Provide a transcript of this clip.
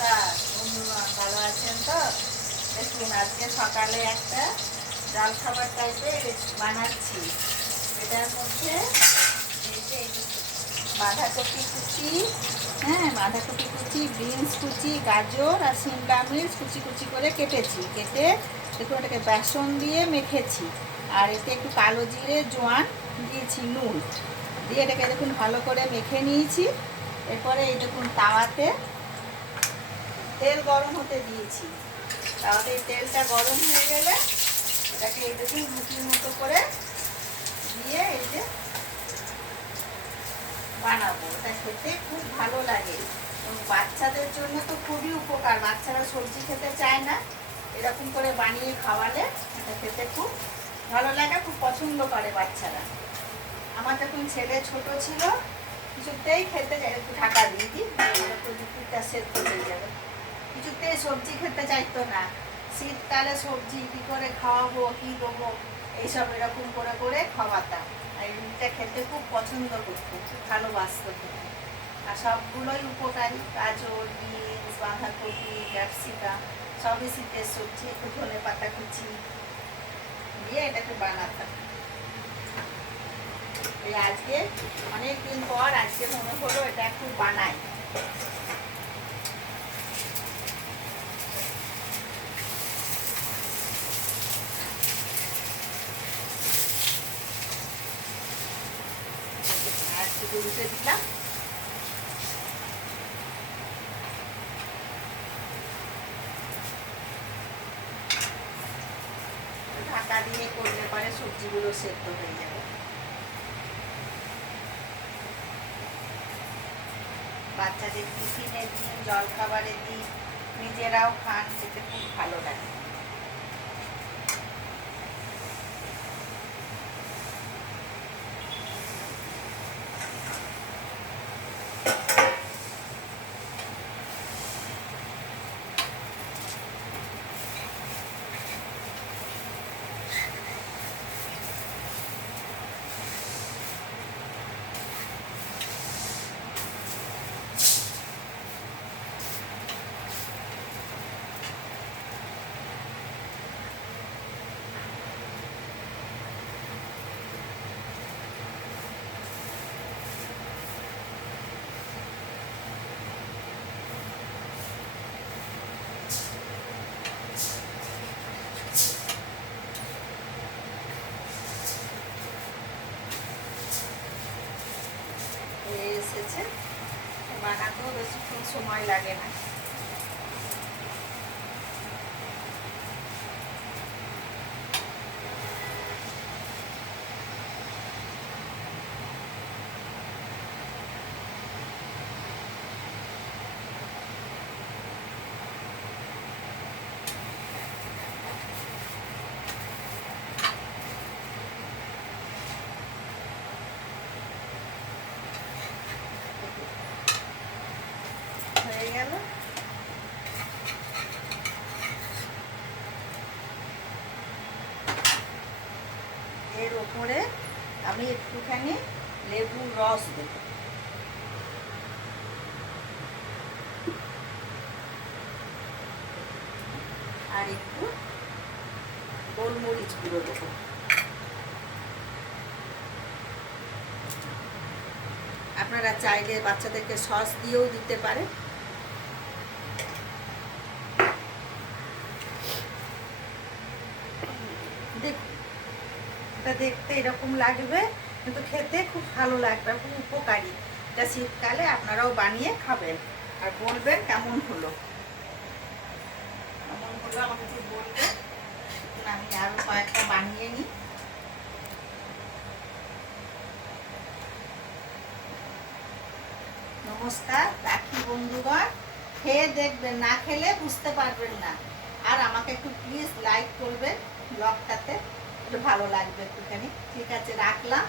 নমস্কার বন্ধুগণ, ভালো আছেন তো? দেখুন, আজকে সকালে একটা জল খাবার টাইপের বানাচ্ছি। এটার মধ্যে এই যে বাঁধাকপি কুচি, বাঁধাকপি কুচি, বিনস কুচি, গাজর আর শিমলা মির্চ কুচি কুচি করে কেটেছি। কেটে দেখুন এটাকে বেসন দিয়ে মেখেছি। আর এতে একটু কালো জিরে, জোয়ান দিয়েছি, নুন দিয়ে এটাকে দেখুন ভালো করে মেখে নিয়েছি। এরপরে এই দেখুন তাওয়াতে তেল গরম হতে দিয়েছি। তাওয়াতে তেলটা গরম হয়ে গেলে এটাকে এই দেখুন রুটির মতো করে দিয়ে এই যে বানাবো। এটা খেতে খুব ভালো লাগে এবং বাচ্চাদের জন্য তো খুবই উপকার। বাচ্চারা সবজি খেতে চায় না, এরকম করে বানিয়ে খাওয়ালে এটা খেতে খুব ভালো লাগে, খুব পছন্দ করে বাচ্চারা। আমার যখন ছেলে ছোট ছিল কিছুতেই খেতে চাই, একটু ঢাকা দিয়ে দিই, দুপুরটা সেদ্ধ হয়ে যাবে। কিছুতেই সবজি খেতে চাইতো না। শীতকালে সবজি কী করে খাওয়াবো, কী দেবো, এইসব এরকম করে করে খাওয়াতাম। আর এটা খেতে খুব পছন্দ করতো, খুব ভালোবাসতো খেতে। আর সবগুলোই উপকারী। গাজর, বিনস, বাঁধাকপি, ক্যাপসিকাম সবই শীতের সবজি। একটু ধনে পাতা কুচি দিয়ে এটাকে বানাতাম। এই আজকে অনেক দিন পর আজকে মনে হলো এটা একটু বানাই। উল্টে দিলাম। ঢাকা দিয়ে করলে পরে সবজিগুলো সেদ্ধ হয়ে যাবে। বাচ্চাদের টিফিনে দিন, জলখাবারে দিন, নিজেরাও খান, খেতে খুব ভালো লাগে। এসেছে, বানাতেও বেশিক্ষণ সময় লাগে না। হয়ে গেল। এর ওপরে আমি একটুখানি লেবুর রস দেব। আর একটু গোলমরিচ গুঁড়ো দেবো। আপনারা চাইলে বাচ্চাদেরকে সস দিয়েও দিতে পারেন। দেখুন, এটা দেখতে এরকম লাগবে, কিন্তু খেতে খুব ভালো লাগবে, খুব উপকারী। এটা শীতকালে আপনারাও বানিয়ে খাবেন আর বলবেন কেমন হলো। কেমন হলো আমাকে একটু বলবেন। আমি আরও কয়েকটা বানিয়ে নিই। নমস্কার, রাখি বন্ধুগণ। খেয়ে দেখবেন, না খেলে বুঝতে পারবেন না। আর আমাকে একটু প্লিজ লাইক করবেন, ব্লগটাতে একটু ভালো লাগবে একটুখানি। ঠিক আছে, রাখলাম।